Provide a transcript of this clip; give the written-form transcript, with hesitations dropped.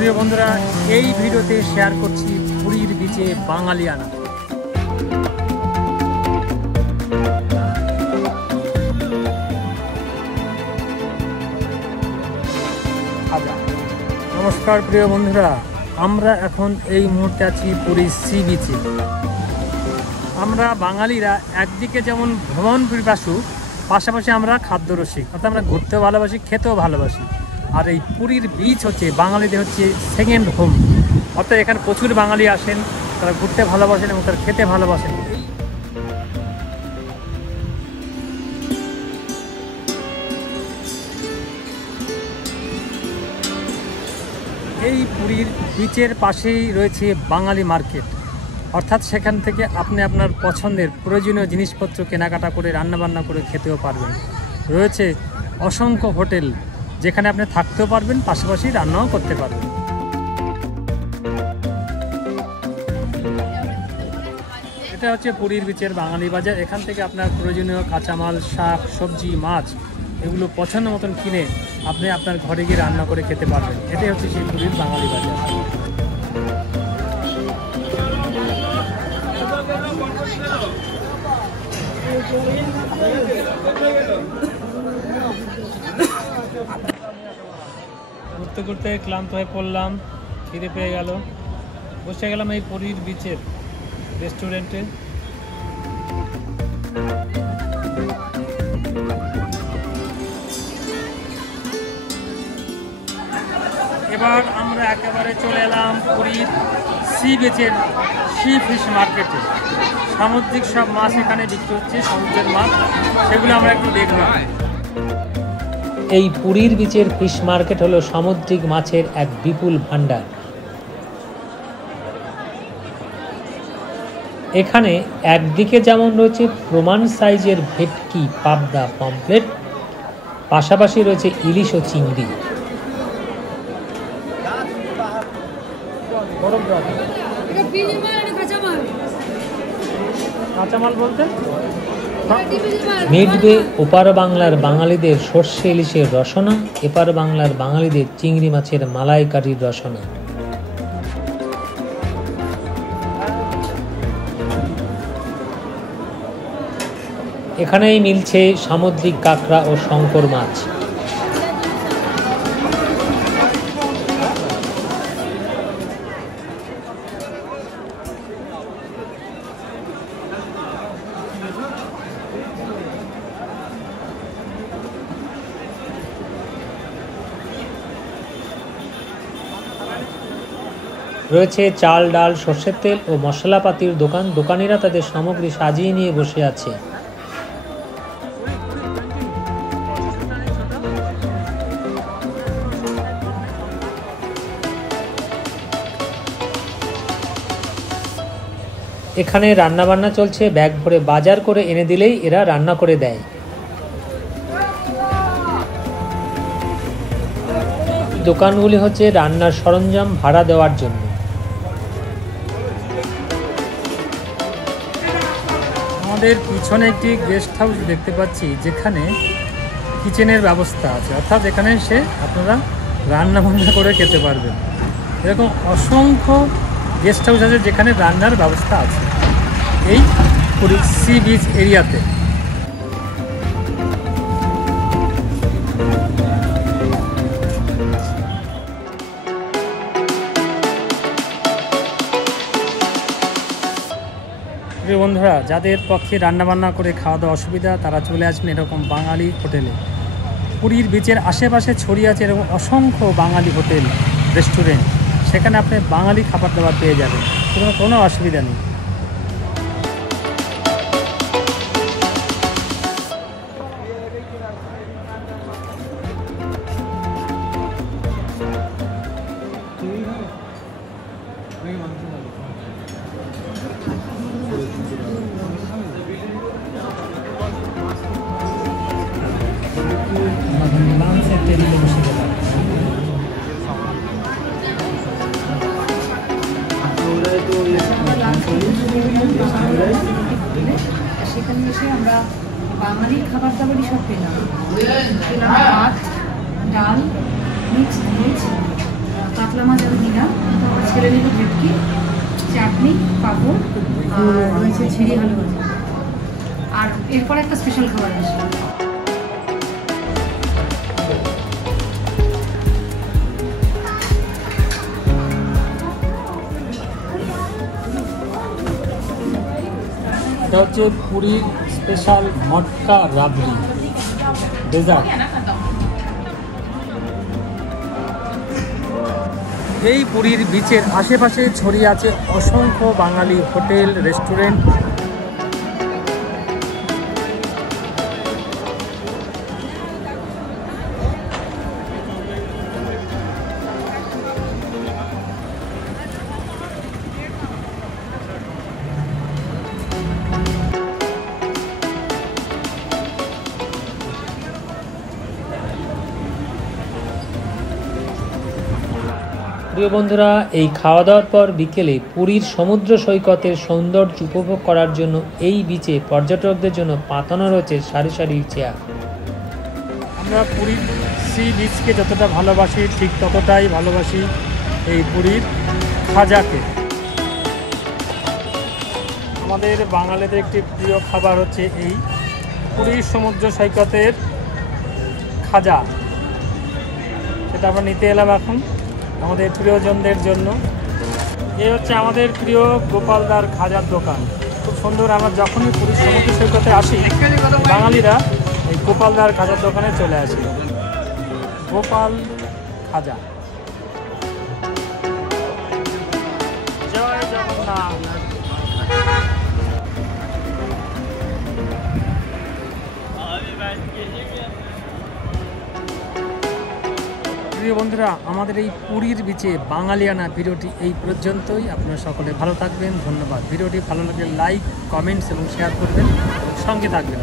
প্রিয় বন্ধুরা, এই ভিডিওতে শেয়ার করছি পুরীর বিচে বাঙালিয়ানা। নমস্কার প্রিয় বন্ধুরা, আমরা এখন এই মুহূর্তে আছি পুরীর সি বিচে। আমরা বাঙালিরা একদিকে যেমন ভ্রমণ পিপাসু, পাশাপাশি আমরা খাদ্যরসিক, অর্থাৎ আমরা ঘুরতেও ভালোবাসি, খেতেও ভালোবাসি। আর এই পুরীর বিচ হচ্ছে বাঙালিদের হচ্ছে সেকেন্ড হোম, অর্থাৎ এখানে প্রচুর বাঙালি আসেন, তারা ঘুরতে ভালোবাসেন এবং তারা খেতে ভালোবাসেন। এই পুরীর বিচের পাশেই রয়েছে বাঙালি মার্কেট, অর্থাৎ সেখান থেকে আপনি আপনার পছন্দের প্রয়োজনীয় জিনিসপত্র কেনাকাটা করে রান্নাবান্না করে খেতেও পারবেন। রয়েছে অসংখ্য হোটেল, যেখানে আপনি থাকতেও পারবেন, পাশাপাশি রান্নাও করতে পারবেন। এটা হচ্ছে পুরীর বিচের বাঙালি বাজার। এখান থেকে আপনার প্রয়োজনীয় কাঁচামাল, শাক, সবজি, মাছ এগুলো পছন্দ মতন কিনে আপনি আপনার ঘরে গিয়ে রান্না করে খেতে পারবেন। এটাই হচ্ছে সেই পুরীর বাঙালি বাজার। ঘুরতে ঘুরতে ক্লান্ত হয়ে পড়লাম, খিদে পেয়ে গেল, বসে গেলাম এই পুরীর বিচের রেস্টুরেন্টে। এবার আমরা একেবারে চলে এলাম পুরীর সি বিচের সি ফিশ মার্কেটে। সামুদ্রিক সব মাছ এখানে বিক্রি হচ্ছে, সমুদ্রের মাছ, সেগুলো আমরা একটু দেখলাম। এই পুরীর বিচের ফিশ মার্কেট হলো সামুদ্রিক মাছের এক বিপুল ভাণ্ডার। এখানে একদিকে যেমন রয়েছে প্রমাণ সাইজের ভেটকি, পাবদা, পমফ্রেট, পাশাপাশি রয়েছে ইলিশ ও চিংড়ি। কাঁচামাল বলতে মিডওয়ে ওপার বাংলার বাঙালিদের সর্ষে ইলিশের রসনা, এপার বাংলার বাঙালিদের চিংড়ি মাছের মালাইকারির রসনা। এখানেই মিলছে সামুদ্রিক কাঁকড়া ও শঙ্কর মাছ। রয়েছে চাল, ডাল, সর্ষের তেল ও মশলাপাতির দোকান। দোকানিরা তাদের সামগ্রী সাজিয়ে নিয়ে বসে আছে। এখানে রান্নাবান্না চলছে, ব্যাগ ভরে বাজার করে এনে দিলেই এরা রান্না করে দেয়। দোকানগুলি হচ্ছে রান্নার সরঞ্জাম ভাড়া দেওয়ার জন্য। আমাদের পিছনে একটি গেস্ট হাউস দেখতে পাচ্ছি, যেখানে কিচেনের ব্যবস্থা আছে, অর্থাৎ এখানে এসে আপনারা রান্না বান্না করে খেতে পারবেন। এরকম অসংখ্য গেস্ট হাউস আছে যেখানে রান্নার ব্যবস্থা আছে এই পুরী সি বিচ এরিয়াতে। প্রিয় বন্ধুরা, যাদের পক্ষে রান্নাবান্না করে খাওয়া দাওয়া অসুবিধা, তারা চলে আসবেন এরকম বাঙালি হোটেলে। পুরীর বিচের আশেপাশে ছড়িয়ে আছে এরকম অসংখ্য বাঙালি হোটেল, রেস্টুরেন্ট, সেখানে আপনি বাঙালি খাবার দাবার পেয়ে যাবেন, কোনো অসুবিধা নেই। সেখানে এসে আমরা বাঙালির খাবার দাবারই সব পেলাম। ভাত, ডাল, মিক্সড ভেজ, কাতলা কাতলা মাছ আমি নিলাম, তো আবার ছেড়ে নিল ভেটকি, চাটনি, পাঁপড়, আর রয়েছে ঝিরি আলু ভাজা। আর এরপর একটা স্পেশাল খাবার আসবে। এটা হচ্ছে পুরীর স্পেশাল মটকা রাবড়ি ডেজার্ট। এই পুরীর বিচের আশেপাশে ছড়িয়ে আছে অসংখ্য বাঙালি হোটেল, রেস্টুরেন্ট। প্রিয় বন্ধুরা, এই খাওয়া দাওয়ার পর বিকেলে পুরীর সমুদ্র সৈকতের সৌন্দর্য উপভোগ করার জন্য এই বিচে পর্যটকদের জন্য পাতানো রয়েছে সারি সারি চেয়ার। আমরা পুরীর সি বিচকে যতটা ভালোবাসি, ঠিক ততটাই ভালোবাসি এই পুরীর খাজাকে। আমাদের বাঙালিদের একটি প্রিয় খাবার হচ্ছে এই পুরীর সমুদ্র সৈকতের খাজা। সেটা আমরা নিতে এলাম এখন আমাদের প্রিয়জনদের জন্য। এই হচ্ছে আমাদের প্রিয় গোপালদার খাজার দোকান, খুব সুন্দর। আমরা যখনই পুরীর সমুদ্র সৈকতে আসি বাঙালিরা এই গোপালদার খাজার দোকানে চলে আসি। গোপাল খাজা। জয় জগন্নাথ। প্রিয় বন্ধুরা, আমাদের এই পুরীর বিচে বাঙালিয়ানা ভিডিওটি এই পর্যন্তই। আপনারা সকলে ভালো থাকবেন, ধন্যবাদ। ভিডিওটি ভালো লাগলে লাইক, কমেন্টস এবং শেয়ার করবেন, সঙ্গে থাকবেন।